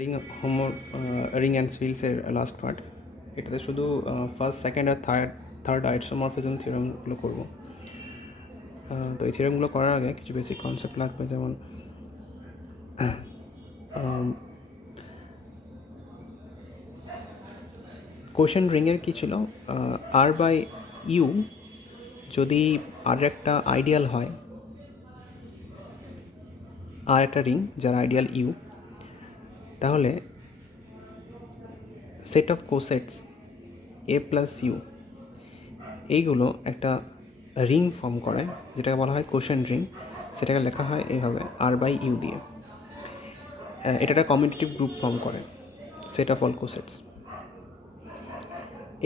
Ring homo ring and ফিল্ডসের last part. এটাতে শুধু ফার্স্ট সেকেন্ড আর থার্ড আইসোমরফিজম থিওরেমগুলো করবো। তো এই থিওরেমগুলো করার আগে কিছু বেসিক কনসেপ্ট লাগবে, যেমন কোশেন্ট রিংয়ের কী ছিল, আর বাই ইউ যদি আর একটা আইডিয়াল হয়, আর একটা রিং যার আইডিয়াল ইউ, তাহলে set of cosets A plus U এইগুলো একটা রিং ফর্ম করে, যেটাকে বলা হয় কোশেন্ট রিং। সেটাকে লেখা হয় এইভাবে, আর বাই ইউ দিয়ে। এটা একটা কমিউটেটিভ গ্রুপ ফর্ম করে, সেট অফ অল কোসেটস।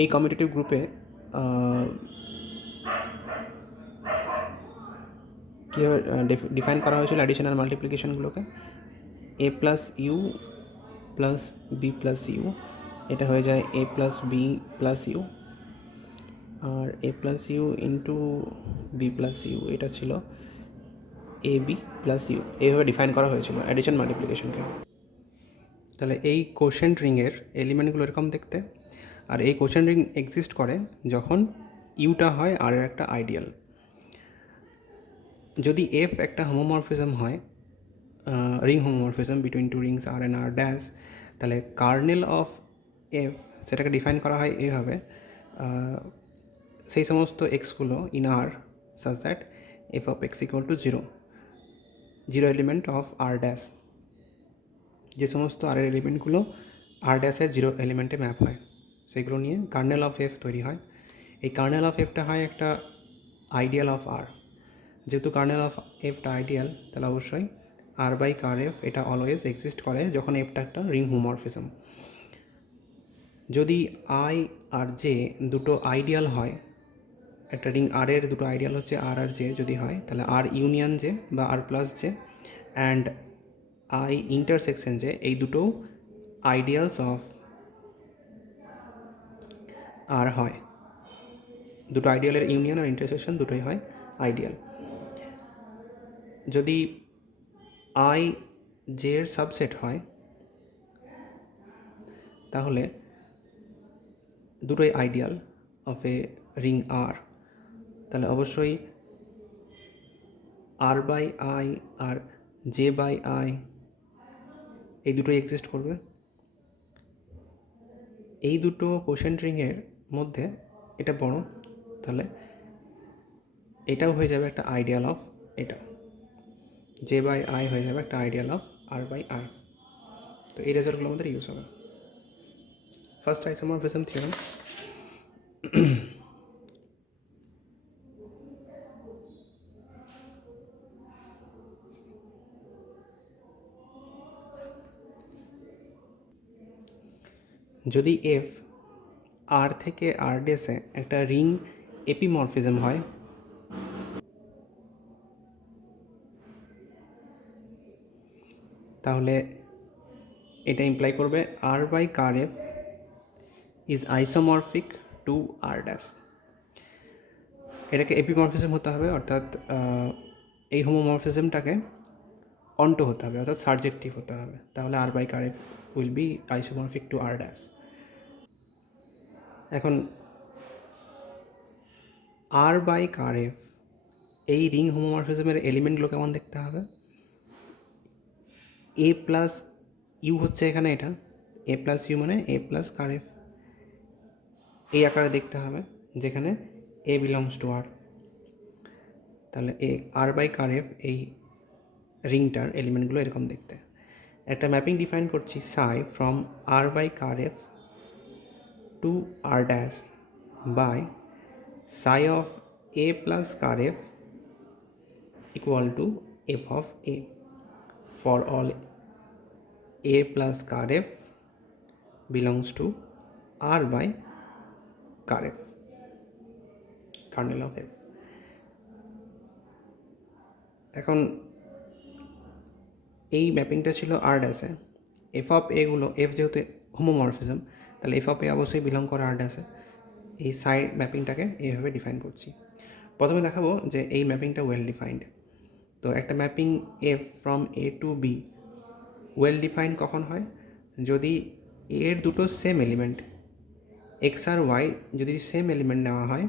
এই কমিউটেটিভ গ্রুপে কীভাবে ডিফাইন করা হয়েছিল অ্যাডিশন আর মাল্টিপ্লিকেশনগুলোকে? A plus U plus B plus U, এটা হয়ে যায় A plus B plus U, আর A plus U into B plus U, এটা ছিল এ বি প্লাস ইউ। এইভাবে ডিফাইন করা হয়েছিল অ্যাডিশন মাল্টিপ্লিকেশনকে। তাহলে এই কোশেন্ট রিংয়ের এলিমেন্টগুলো এরকম দেখতে, আর এই কোশেন্ট রিং এক্সিস্ট করে যখন ইউটা হয় আর এর একটা আইডিয়াল। যদি এফ একটা হোমোমরফিজম হয়, ring homomorphism between two rings R and R dash, তাহলে কার্নেল অফ এফ সেটাকে ডিফাইন করা হয় এইভাবে, সেই সমস্ত এক্সগুলো in R such that F of x equal to zero element of R dash. যে সমস্ত আর এর এলিমেন্টগুলো আর ড্যাশের জিরো এলিমেন্টে ম্যাপ হয়, সেগুলো নিয়ে কার্নেল অফ এফ তৈরি হয়। এই কার্নেল অফ এফটা হয় একটা আইডিয়াল অফ আর। যেহেতু কার্নেল অফ এফটা আইডিয়াল, তাহলে অবশ্যই আর বাই কার এফ এটা অলওয়েজ এক্সিস্ট করে যখন এফটা একটা রিং হোমোমরফিজম। যদি আই আর জে দুটো আইডিয়াল হয়, একটা রিং আর এর দুটো আইডিয়াল হচ্ছে আর আর জে যদি হয়, তাহলে আর ইউনিয়ন জে বা R plus J and I intersection J, এই দুটো আইডিয়ালস অফ আর হয়। দুটো আইডিয়ালের ইউনিয়ন আর ইন্টারসেকশন দুটোই হয় আইডিয়াল। যদি আই জে এর সাবসেট হয়, তাহলে দুটোই ideal of a ring R, তাহলে অবশ্যই আর বাই আই আর জে বাই আই এই দুটোই এক্সিস্ট করবে। এই দুটো কোশেন্ট রিংয়ের মধ্যে এটা বড়, তাহলে এটাও হয়ে যাবে একটা আইডিয়াল অফ এটা, জে বাই আই হয়ে যাবে একটা ideal of R by I. তো এই রেজাল্টগুলো আমাদের ইউজ হবে। First isomorphism theorem. যদি এফ আর থেকে আর ডেসে একটা রিং এপিমরফিজম হয়, তাহলে এটা ইমপ্লাই করবে R by ker F is isomorphic to R dash. এটাকে এপিমরফিজম হতে হবে, অর্থাৎ এই হোমোমরফিজমটাকে অন্টো হতে হবে, অর্থাৎ সাবজেক্টিভ হতে হবে, তাহলে R by ker F will be isomorphic to R dash. এখন আর বাই কার এফ এই রিং হোমোমরফিজমের এলিমেন্টগুলো কেমন দেখতে হবে? এ প্লাস ইউ হচ্ছে এখানে, এটা এ প্লাস ইউ মানে এ প্লাস কার এফ, এই আকারে দেখতে হবে, যেখানে এ বিলংস টু আর। তাহলে এ আর বাই কার এফ এই রিংটার এলিমেন্টগুলো এরকম দেখতে। একটা ম্যাপিং ডিফাইন করছি, psi from R by ker F to R dash by psi of A plus ker F equal to F of A for all A plus ker F belongs to R by ker F, kernel of F. এখন এই ম্যাপিংটা ছিল R ড্যাশে, F of এগুলো, F যেহেতু homomorphism, তাহলে F of A অবশ্যই belong করে আর ড্যাশে। এই সাইড ম্যাপিংটাকে এইভাবে ডিফাইন করছি। প্রথমে দেখাবো যে এই ম্যাপিংটা ওয়েল ডিফাইন্ড। তো একটা mapping F from A to B well defined কখন হয়? যদি এর দুটো সেম এলিমেন্ট এক্স আর ওয়াই যদি সেম এলিমেন্ট নেওয়া হয়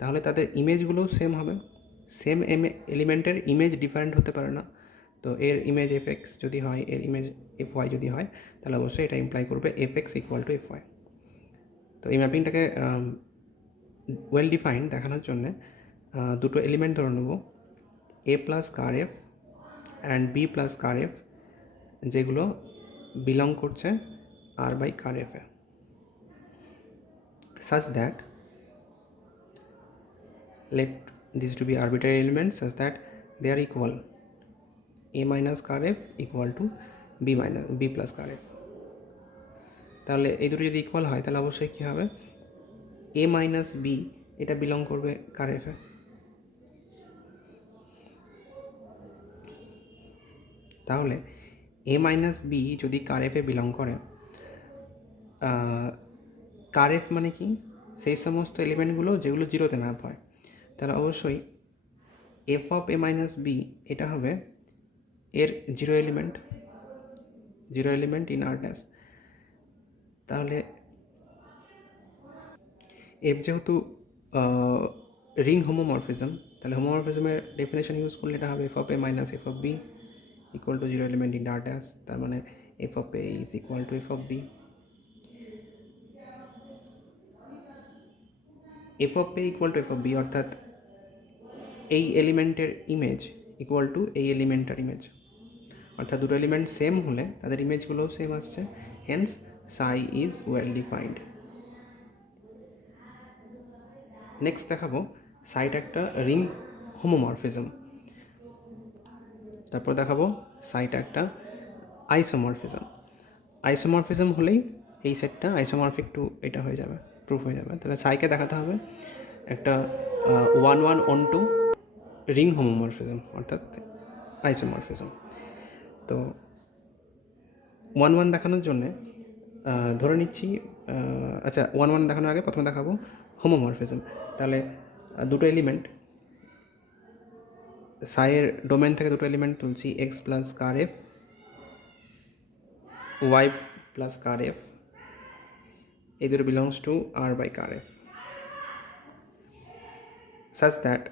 তাহলে তাদের ইমেজগুলোও সেম হবে। সেম এলিমেন্টের ইমেজ ডিফারেন্ট হতে পারে না। তো এর ইমেজ এফ এক্স যদি হয়, এর ইমেজ এফ ওয়াই যদি হয়, তাহলে অবশ্যই এটা ইমপ্লাই করবে F X equal to F Y. তো এই ম্যাপিংটাকে ওয়েল ডিফাইন্ড দেখানোর জন্যে দুটো এলিমেন্ট ধরে নেব, A plus ker F and B plus ker F, যেগুলো বিলং করছে আর বাই কার এফে, such that let these to be arbitrary elements such that they are equal, a minus car f equal to b plus car f। তাহলে এই দুটো যদি equal হয় তাহলে অবশ্যই কী হবে, a মাইনাস বি এটা বিলং করবে কার এফে। তাহলে a মাইনাস বি যদি কার এফে বিলং করে, কার এফ মানে কি, সেই সমস্ত এলিমেন্টগুলো যেগুলো জিরোতে ম্যাপ হয়, তাহলে অবশ্যই F of A minus B এটা হবে এর zero element in R dash. তাহলে এফ যেহেতু রিং হোমোমরফিজম, তাহলে হোমোমরফিজমের ডেফিনেশন ইউজ করলে এটা হবে F of A minus F of B equal to zero element in R dash. তার মানে F of A is equal to F of B. F of A equal to F of B অর্থাৎ এই এলিমেন্টের image equal to এই এলিমেন্টের image, অর্থাৎ দুটো element same হলে তাদের ইমেজগুলোও সেম আসছে, Haynes Sai is well defined. Next দেখাবো সাইটা একটা রিং হোমোমরফিজম। তারপর দেখাবো সাইটা একটা আইসোমরফিজম হলেই এই সেটটা আইসোমরফিক টু এটা হয়ে যাবে, প্রুফ হয়ে যাবে। তাহলে সাইকে দেখাতে হবে একটা 1-1-on-2 রিং হোমোমরফিজম অর্থাৎ আইসোমরফিজম। তো 1-1 দেখানোর জন্যে ধরে নিচ্ছি, আচ্ছা 1-1 দেখানোর আগে প্রথমে দেখাবো হোমোমরফিজম। তাহলে দুটো এলিমেন্ট, সাইয়ের ডোমেন থেকে দুটো এলিমেন্ট তুলছি, X plus ker F, Y plus ker F, এই দুটো belongs to R by ker F, such that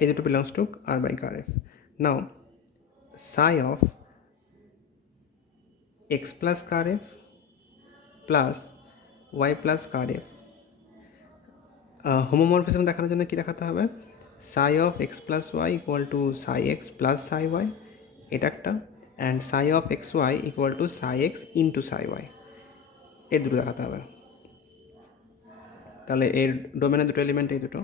এই দুটো belongs to R by ker F. Now psi of x plus ker F plus Y plus ker F, homomorphism দেখানোর জন্য কী দেখাতে হবে, psi of x plus Y equal to psi X plus psi Y, এটা একটা, and psi of X Y equal to psi x into Sai Y, এর দুটো দেখাতে হবে। তাহলে এর ডোমেনের দুটো এলিমেন্ট এই দুটো,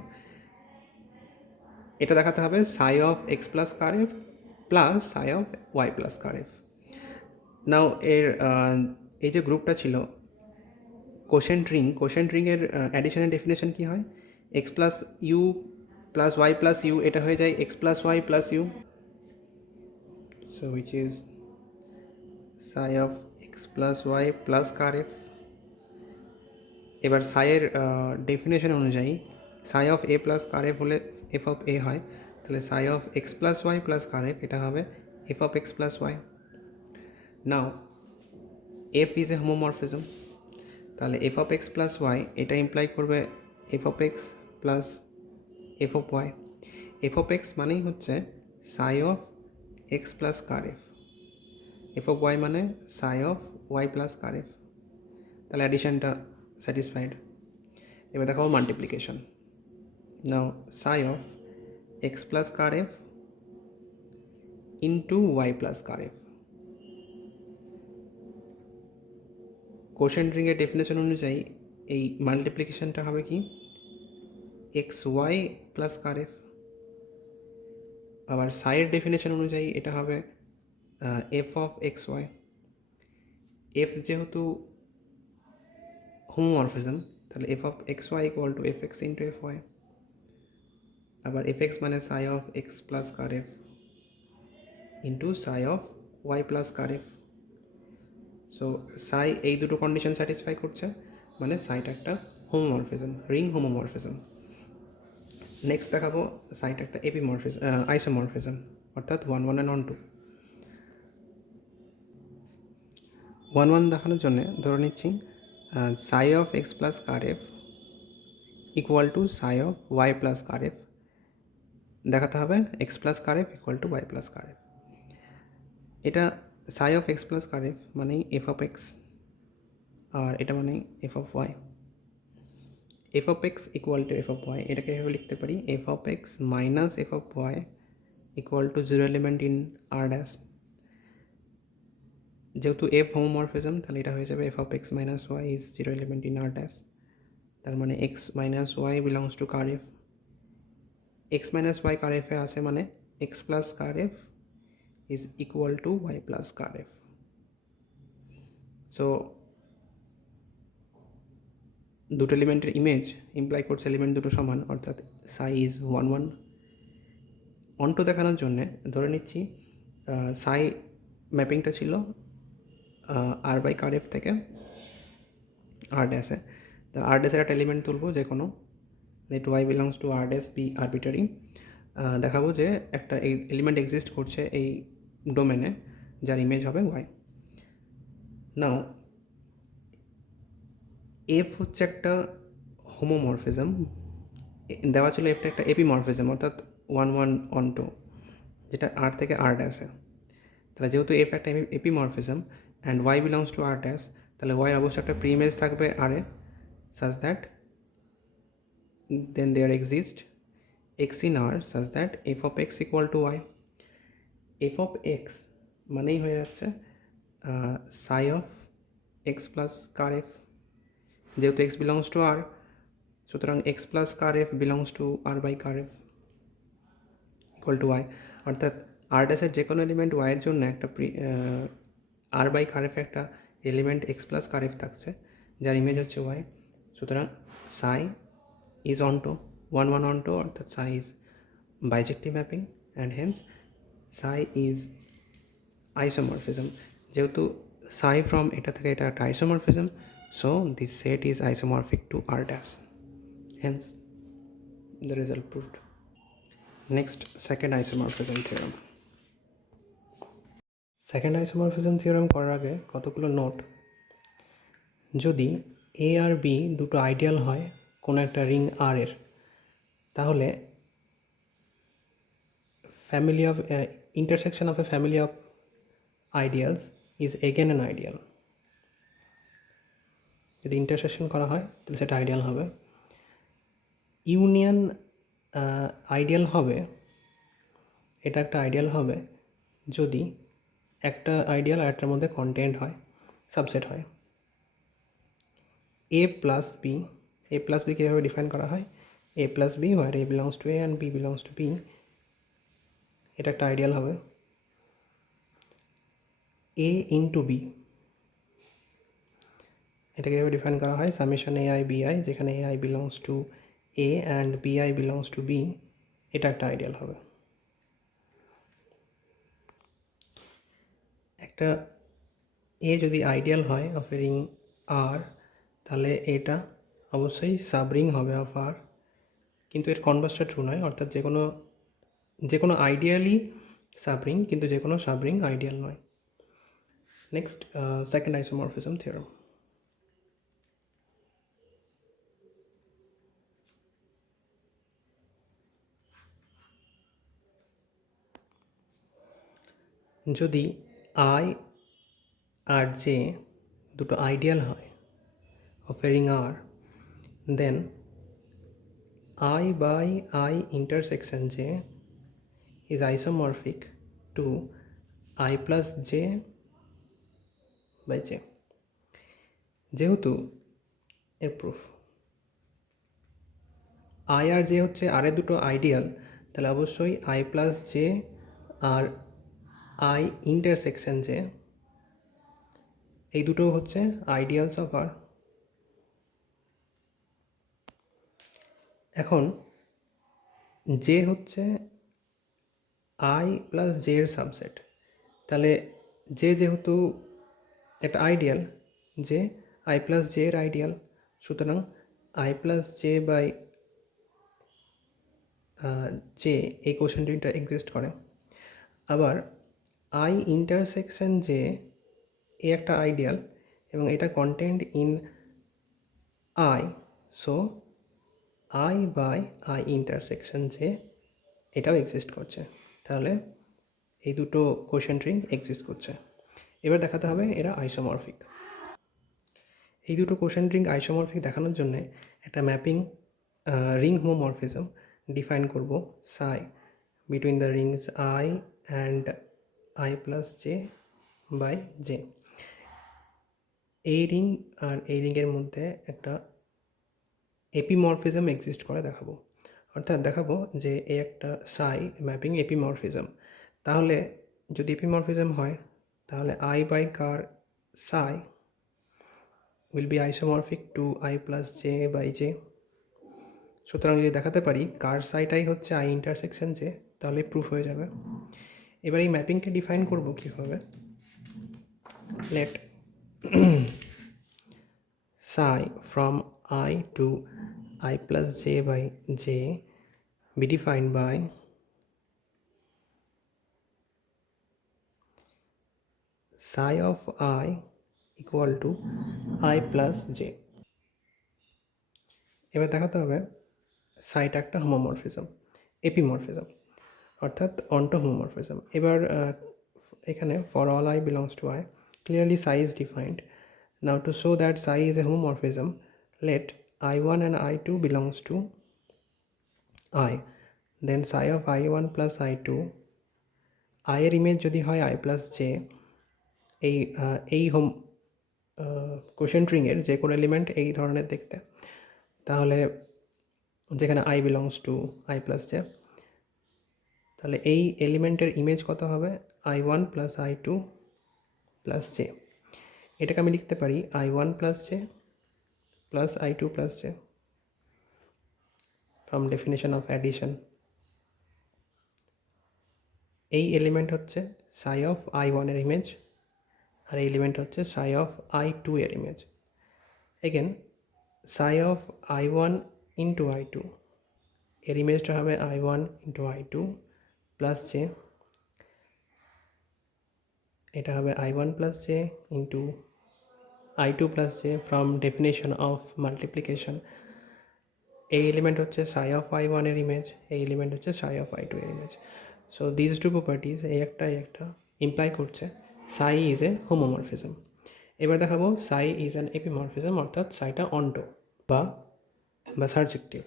এটা দেখাতে হবে psi of x plus ker F plus psi of Y plus ker F. Now এর এই যে গ্রুপটা ছিল কোশেন্ট রিংয়ের অ্যাডিশনের ডেফিনেশন কী হয়, X plus U plus Y plus U, এটা হয়ে যায় X plus Y plus U, so which is psi of x plus Y plus ker F. এবার সাইয়ের ডেফিনেশন অনুযায়ী psi of A plus ker F হলে F of A হয়, তাহলে psi of x plus Y plus ker F এটা হবে F of x plus Y. Now F is a homomorphism, তাহলে F of x plus Y এটা imply করবে F of x plus F of Y. F of X মানেই হচ্ছে psi of x plus ker F, F of Y মানে psi of Y plus ker F. তাহলে অ্যাডিশনটা satisfied. এবার দেখাবো multiplication. Now psi of x plus ker F into Y plus ker F, quotient রিংয়ের definition অনুযায়ী এই মাল্টিপ্লিকেশনটা হবে কি, X Y plus ker F. আবার সাইয়ের ডেফিনেশন অনুযায়ী এটা হবে F of X Y. F যেহেতু হোমোমরফিজম, তাহলে F of X Y equal to F X into F Y. আবার এফ এক্স মানে psi of x plus ker F into psi of Y plus ker F. So psi এই দুটো condition satisfy করছে, মানে সাইটা একটা homomorphism, ring homomorphism. Next দেখাবো সাইট একটা আইসোমরফিজম, অর্থাৎ 1 1 and 1 2। 1 1 দেখানোর জন্য ধরে নিচ্ছি psi of x plus ker F equal to psi of Y plus ker f. দেখাতে হবে x plus ker F equal to y plus ker F. এটা psi of x plus ker f মানেই f of x, আর এটা মানেই f of Y. F of x equal to F of y, এটাকে এভাবে লিখতে পারি f of x minus F of y equal to zero element in R dash. যেহেতু f homomorphism তাহলে এটা হয়ে যাবে f of x minus y is zero element in R dash. তার মানে x minus y belongs to ker f. X minus y ker এফে আছে মানে x plus ker F is equal to y plus ker F. So দুটো এলিমেন্টের image imply করছে element দুটো সমান, অর্থাৎ সাই ইজ 1 1। অন্টো দেখানোর জন্যে ধরে নিচ্ছি সাই ম্যাপিংটা ছিল আর বাই কার এফ থেকে আর ড্যাশে। তো আর ড্যাশের একটা এলিমেন্ট তুলবো যে কোনো, let Y belongs to R dash be arbitrary. দেখাবো যে একটা এলিমেন্ট এক্সিস্ট করছে এই ডোমেনে যার ইমেজ হবে ওয়াই। নাও এফ হচ্ছে একটা হোমোমরফিজম, দেওয়া ছিল এফটা একটা এপিমরফিজম অর্থাৎ 1 1 on 2, যেটা আর থেকে আর ড্যাশে। তাহলে যেহেতু এফ একটা epimorphism and y belongs to R dash, তাহলে ওয়াই অবশ্যই একটা প্রি ইমেজ থাকবে আর এ, such that then there exist x in R such that f of x equal to y। f of x মানেই হয়ে যাচ্ছে psi of x plus ker F. যেহেতু X belongs to R, সুতরাং X plus ker F belongs to R by ker F equal to Y. অর্থাৎ R ড্যাশের যে কোনো element ওয়াইয়ের জন্য একটা আর বাই কার এফে একটা element x plus ker F থাকছে যার ইমেজ হচ্ছে ওয়াই। সুতরাং সাই is onto 1 1 onto, অর্থাৎ psi is bijective mapping and hence psi is isomorphism। যেহেতু psi from এটা থেকে এটা একটা isomorphism, so this set is isomorphic to R dash, hence the result proved। Next, second isomorphism theorem। Second isomorphism theorem করার আগে কতগুলো note. যদি এ আর B দুটো আইডিয়াল হয় কোনো একটা রিং আর এর, তাহলে family of intersection of a family of ideals is again an ideal। যদি ইন্টারসেকশন করা হয় তাহলে সেটা আইডিয়াল হবে। ইউনিয়ন আইডিয়াল হবে, এটা একটা আইডিয়াল হবে যদি একটা আইডিয়াল আর একটার মধ্যে কন্টেন্ট হয়, সাবসেট হয়। এ প্লাস বি কীভাবে ডিফাইন করা হয়, A plus B where a belongs to A and b belongs to B, এটা একটা আইডিয়াল হবে। এ ইন্টু বি, এটাকে এভাবে ডিফাইন করা হয় summation a i b i, যেখানে a i belongs to A and b i belongs to B, এটা একটা আইডিয়াল হবে। একটা এ যদি আইডিয়াল হয় অফ এ রিং আর, তাহলে এটা অবশ্যই সাবরিং হবে অফ আর, কিন্তু এর কনভার্সটা ট্রু নয়, অর্থাৎ যে কোনো আইডিয়ালই সাবরিং, কিন্তু যে কোনো সাবরিং আইডিয়াল নয়। Next, second isomorphism theorem. যদি আই আর জে দুটো আইডিয়াল হয় of a ring R, then I by I intersection J is isomorphic to I plus J by J। যেহেতু এর প্রুফ আই আর জে হচ্ছে আর এর দুটো আইডিয়াল, তাহলে অবশ্যই আই প্লাস জে আর আই ইন্টারসেকশন জে এই দুটো হচ্ছে আইডিয়ালস অফ আর। এখন জে হচ্ছে আই প্লাস জে এর সাবসেট, তাহলে জে যেহেতু একটা ideal, J I plus J এর আইডিয়াল, সুতরাং আই প্লাস জে বাই যে এই কোশ্চেন রিংটা এক্সিস্ট করে। আবার আই ইন্টারসেকশন যে এই একটা আইডিয়াল এবং এটা content in I, so I by I intersection যে এটাও এক্সিস্ট করছে। তাহলে এই দুটো কোশ্চেন রিং এক্সিস্ট করছে। এবার দেখাতে হবে এরা আইসোমরফিক। এই দুটো কোশ্চেন রিং আইসোমরফিক দেখানোর জন্য একটা ম্যাপিং রিং হোমোমরফিজম ডিফাইন করব psi between the rings I and I plus J by J. এই রিং আর এই রিংয়ের মধ্যে একটা এপিমরফিজম এক্সিস্ট করে দেখাবো। অর্থাৎ দেখাবো যে এই একটা সাই ম্যাপিং এপিমরফিজম। তাহলে যদি এপিমরফিজম হয় তাহলে I by car Sai will be isomorphic to I plus j by j. সুতরাং যদি দেখাতে পারি কার সাইটাই হচ্ছে আই ইন্টারসেকশন জে, তাহলে প্রুফ হয়ে যাবে। এবার এই ম্যাপিংকে ডিফাইন করব কীভাবে। Let psi from I to I plus j by j be defined by psi of I equal to I plus j. এবার দেখাতে হবে সাইটা একটা হোমোমরফিজম, এপিমরফিজম অর্থাৎ অন্টো হোমোমরফিজম। এবার এখানে for all i belongs to I clearly psi is defined. Now to show that psi is a homomorphism let I1 and I2 belongs to I, then psi of I1 plus I2 I এর image যদি হয় I plus j, এই home quotient রিংয়ের যে কোনো element এই ধরনের দেখতে, তাহলে যেখানে I belongs to I plus J, তাহলে এই এলিমেন্টের ইমেজ কত হবে I1 plus I2 plus J. এটাকে আমি লিখতে পারি I1 plus J plus I2 plus J from definition of addition. এই এলিমেন্ট হচ্ছে সাই অফ I1 এর ইমেজ আর এই এলিমেন্ট হচ্ছে সাই অফ I2 এর image. Again Sai of I1 into I2 এর ইমেজটা হবে I1 into I2 plus J, এটা হবে I1 plus J into I2 plus J from definition of multiplication. এই এলিমেন্ট হচ্ছে সাই অফ I1 এর ইমেজ, এই এলিমেন্ট হচ্ছে সাই অফ I2 এর image. So this two properties এই একটা ইমপ্লাই করছে সাই ইজ এ হোমোমরফিজম। এবার দেখাবো সাই ইজ অ্যান এপিমরফিজম, অর্থাৎ সাইটা অন্টো বা সার্জেক্টিভ।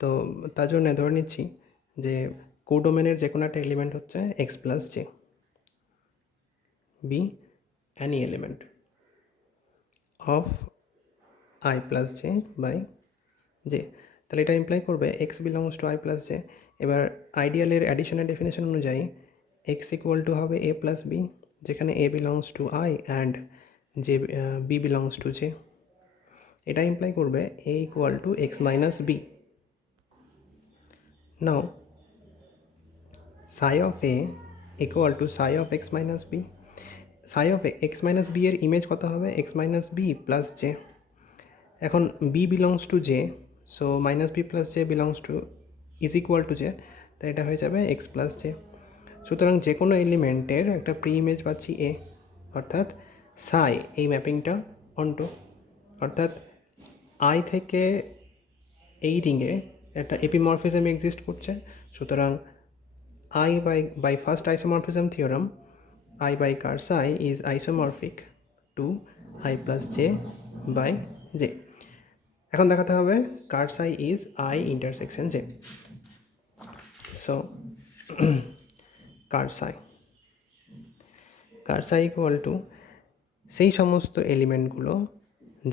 তো তার জন্য ধরে নিচ্ছি যে কোডোমেনের যে কোনো একটা এলিমেন্ট হচ্ছে x plus J, be any element of I plus J by J. তাহলে এটা ইমপ্লাই করবে x belongs to I plus J. এবার আইডিয়ালের অ্যাডিশনের ডেফিনেশন অনুযায়ী এক্স ইকুয়াল টু হবে এ প্লাস বি, যেখানে a belongs to I and J b belongs to J. এটা ইমপ্লাই করবে a equal to x minus b. Now psi of a equal to psi of x minus b. psi of x minus b এর image কত হবে x minus b plus j। এখন b belongs to j, so minus b plus j belongs to is equal to j, তাই এটা হয়ে যাবে x plus j। সুতরাং যে কোনো এলিমেন্টের একটা প্রি ইমেজ পাচ্ছি a, অর্থাৎ psi এই ম্যাপিংটা অন্টো, অর্থাৎ i থেকে এই রিংয়ে একটা এপিমরফিজম এক্সিস্ট করছে। সুতরাং I by first isomorphism theorem, I by car psi is isomorphic to I plus j by j. এখন দেখাতে হবে car psi is I intersection j. So car psi equal to সেই সমস্ত এলিমেন্টগুলো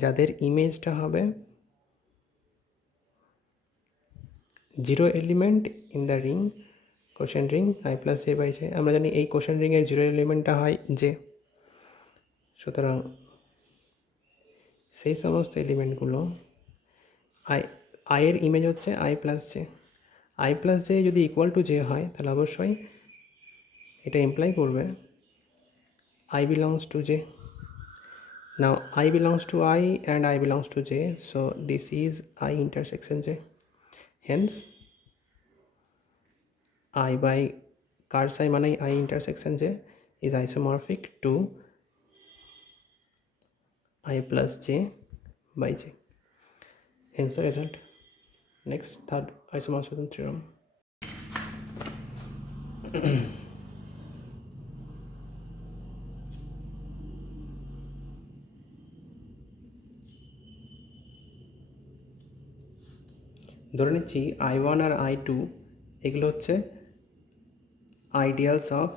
যাদের ইমেজটা হবে zero element in the ring question ring I plus J by J. আমরা জানি এই কোশ্চেন রিংয়ের জিরো এলিমেন্টটা হয় জে। সুতরাং সেই সমস্ত এলিমেন্টগুলো আইয়ের ইমেজ হচ্ছে I plus J. I plus J যদি ইকুয়াল টু জে হয় তাহলে অবশ্যই এটা ইমপ্লাই করবে I belongs to J. Now I belongs to I and I belongs to J, so this is I intersection J. Hence I by ker psi মানে I ইন্টারসেকশন J is isomorphic to I plus J by J. Hence the result. Next, third isomorphism theorem. ধরে নিচ্ছি I1 আর I2 এগুলো হচ্ছে ideals of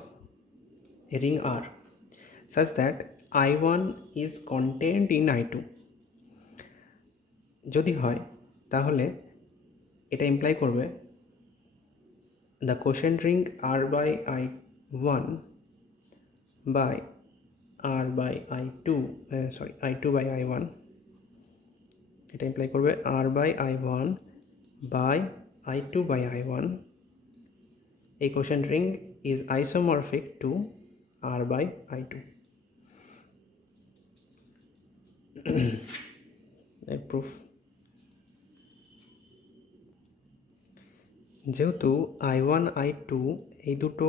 a ring R such that I1 is contained in I2. যদি হয় তাহলে এটা imply করবে the quotient ring R by I1 by R by I2 I2 by I1, এটা ইমপ্লাই করবে R by I1 by I2 by I1. A quotient ring is isomorphic to R by I2. Proof. যেহেতু I1 I2 এই দুটো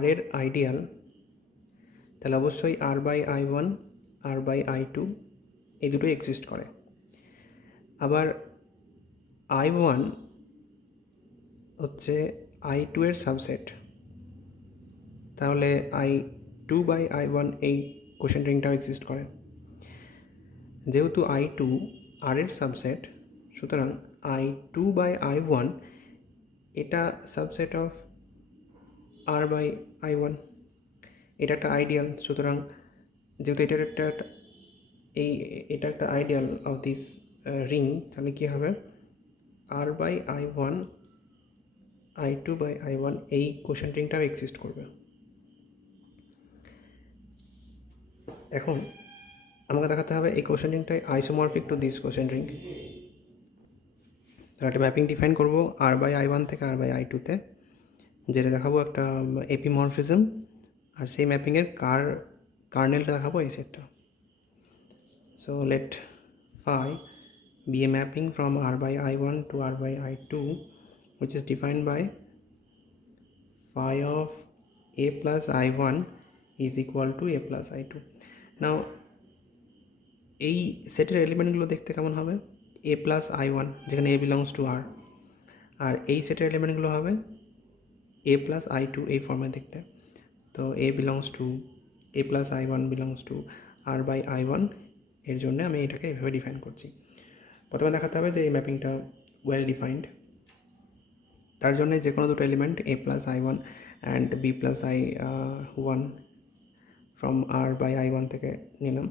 R এর ideal, তাহলে অবশ্যই R by I1 R by I2 এই দুটো এক্সিস্ট করে। আবার I1 হচ্ছে I2 এর সাবসেট, তাহলে I2 by I1 এই কোশ্চেন রিংটাও এক্সিস্ট করে। যেহেতু I2 R এর সাবসেট, সুতরাং I2 by I1 এটা subset of R by I1, এটা একটা আইডিয়াল। সুতরাং যেহেতু এটা একটা আইডিয়াল অফ দিস রিং, তাহলে কী হবে R by I1 I2 by I1 এই কোশ্চেন রিংটাও এক্সিস্ট করবে। এখন আমাকে দেখাতে হবে এই কোশ্চেন রিংটাই isomorphic to this quotient ring. তাহলে একটা ম্যাপিং ডিফাইন করবো R by I1 থেকে R by I2-তে, যেটা দেখাবো একটা এপিমরফিজম, আর সেই ম্যাপিংয়ের কার্নেলটা দেখাবো এই সেটটা। So let phi be a mapping from R by I1 to R by I2 which is defined by phi of A plus I1 is equal to A plus I2. Now এই সেটের এলিমেন্টগুলো দেখতে কেমন হবে? A plus I1, যেখানে A belongs to R, আর এই সেটের এলিমেন্টগুলো হবে A plus I2 এই ফর্মে দেখতে। তো A belongs to A plus I1 belongs to R by I1, এর জন্য আমি এটাকে এভাবে ডিফাইন করছি। প্রথমে দেখাতে হবে যে এই ম্যাপিংটা ওয়েল ডিফাইন্ড। তার জন্য যে কোনো দুটো element A plus I1 and B plus I1 from R by I1 থেকে নিলাম।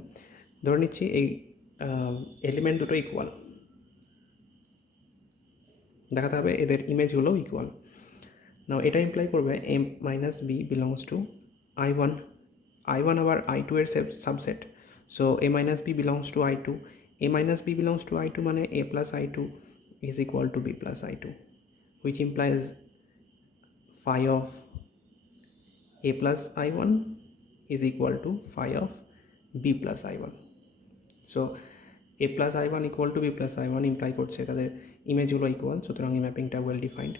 ধরে নিচ্ছি এই এলিমেন্ট দুটো ইকুয়াল, দেখাতে হবে এদের ইমেজগুলো ইকুয়াল। নাও এটা ইমপ্লাই করবে A minus B belongs to I1, I1 আবার I2 এর subset, so A minus B belongs to I2, A minus B belongs to I2 মানে A plus I2 is equal to B plus I2, which implies phi of A plus I1 is equal to phi of B plus I1. So A plus I1 equal to B plus I1 imply করছে তাদের ইমেজগুলো equal, সুতরাং এই ম্যাপিংটা well defined.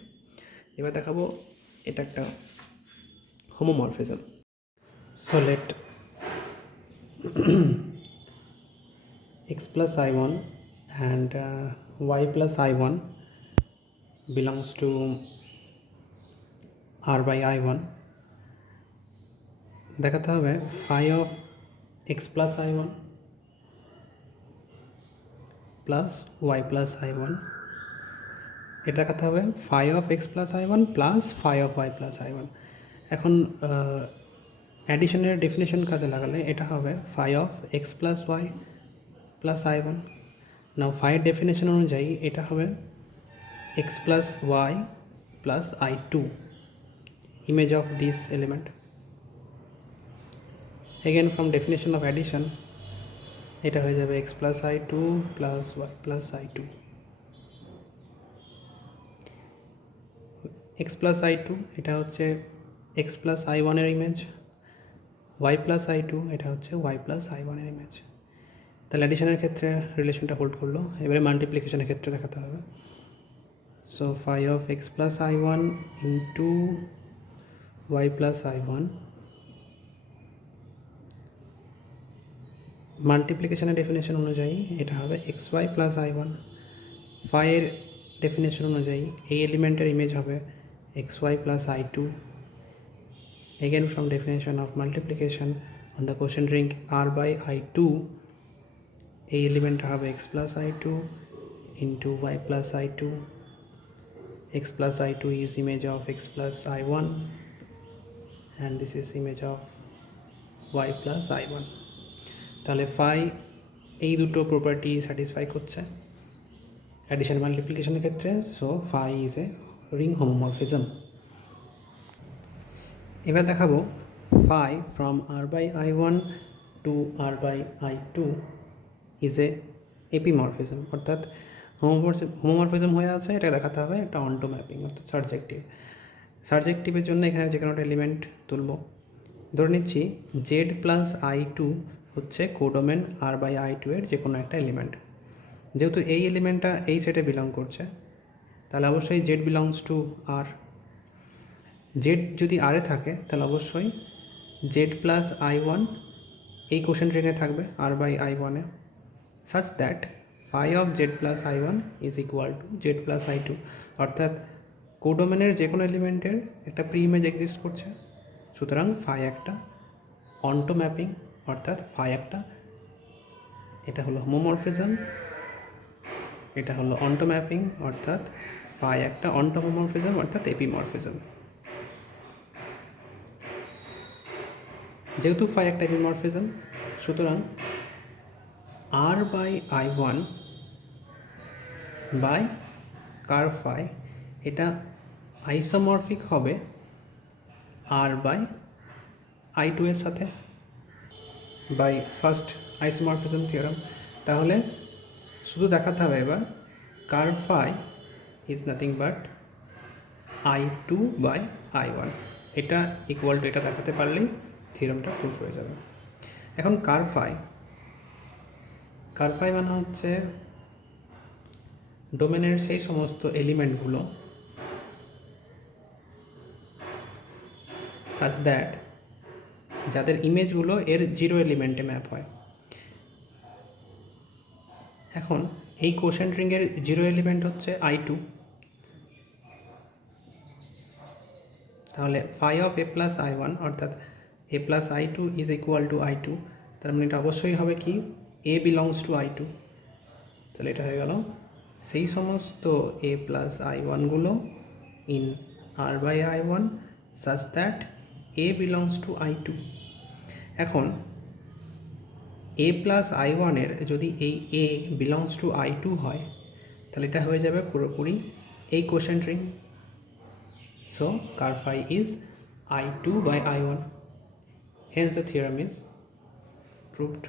এবার দেখাবো এটা একটা homomorphism. So let x plus I1 and y plus I1 belongs to R by I1, দেখাতে হবে phi of x plus I1 plus y plus I1, এটা দেখাতে হবে phi of x plus I1 plus phi of y plus I1। এখন অ্যাডিশনের definition কাজে লাগালে এটা হবে phi of x plus y plus I1। Now phi এর ডেফিনেশন অনুযায়ী এটা হবে x plus y plus I2, image of this element. Again from definition of addition এটা হয়ে যাবে x plus I2 plus y plus I2, x plus I2 এটা হচ্ছে x plus I1 এর ইমেজ, y plus I2 এটা হচ্ছে y plus I1 এর image. তাহলে অ্যাডিশনের ক্ষেত্রে রিলেশনটা হোল্ড করলো। এবারে মাল্টিপ্লিকেশনের ক্ষেত্রে দেখাতে হবে। So phi of x plus I1 into y plus I1 মাল্টিপ্লিকেশনের ডেফিনেশন অনুযায়ী এটা হবে এক্স ওয়াই প্লাস I1, ফাইয়ের ডেফিনেশন অনুযায়ী এই এলিমেন্টের ইমেজ হবে x Y plus I2. Again from definition of multiplication on the quotient ring R by I2, a element have x plus I2 into y plus I2. X plus I2 is image of x plus I1 and this is image of y plus I1. তাহলে phi এই দুটো property satisfy করছে addition মাল্টিপ্লিকেশনের ক্ষেত্রে, so phi is a ring homomorphism. এবার দেখাবো phi from R by I1 to R by I2 is a epimorphism, অর্থাৎ homomorphism হয়ে আছে, এটা দেখাতে হবে একটা অন্টো ম্যাপিং অর্থাৎ সাবজেক্টিভের জন্য এখানে যে কোনো একটা এলিমেন্ট তুলব। ধরে নিচ্ছি জেড প্লাস I2 হচ্ছে কোডোমেন R by I2 এর যে কোনো একটা এলিমেন্ট। যেহেতু এই এলিমেন্টটা এই সেটে বিলং করছে তাহলে অবশ্যই Z belongs to R. Z যদি আরে থাকে তাহলে অবশ্যই জেড প্লাস I1 এই কোশেন্ট রিংয়ে থাকবে R by I1 A, such that phi of z plus I1 is equal to z plus I2, অর্থাৎ কোডোমেনের যে কোনো এলিমেন্টের একটা প্রি ইমেজ এক্সিস্ট করছে, সুতরাং phi একটা অন্টো ম্যাপিং অর্থাৎ phi একটা, এটা হলো হোমোমরফিজম, এটা হলো অন্টো ম্যাপিং অর্থাৎ phi একটা অন্টো হোমোমরফিজম অর্থাৎ এপিমরফিজম। যেহেতু phi একটা এপিমরফিজম সুতরাং R by I1 by ker phi এটা আইসোমরফিক হবে R by I2 এর সাথে বাই ফার্স্ট আইসোমরফিজম থিওরাম। তাহলে শুধু দেখাতে হবে এবার ker phi is nothing but I2 by I1, এটা ইকুয়াল টু এটা দেখাতে পারলেই থিওরামটা প্রুফ হয়ে যাবে। এখন কার phi মানে হচ্ছে ডোমেনের সেই সমস্ত এলিমেন্টগুলো সাচ দ্যাট যাদের ইমেজগুলো এর জিরো এলিমেন্টে ম্যাপ হয়। এখন এই কোশেন্ট রিংয়ের জিরো এলিমেন্ট হচ্ছে I2, তাহলে phi of a plus I1 অর্থাৎ a plus I2 is equal to I2, তার মানে এটা অবশ্যই হবে কি a belongs to I2। তাহলে এটা হয়ে গেল সেই সমস্ত a plus I1 গুলো in R by I1 such that a belongs to I2। এখন a plus I1 এর যদি এই a belongs to I2 হয় তাহলে এটা হয়ে যাবে পুরোপুরি এই quotient ring. So car phi is I2 by I1, hence the theorem is proved.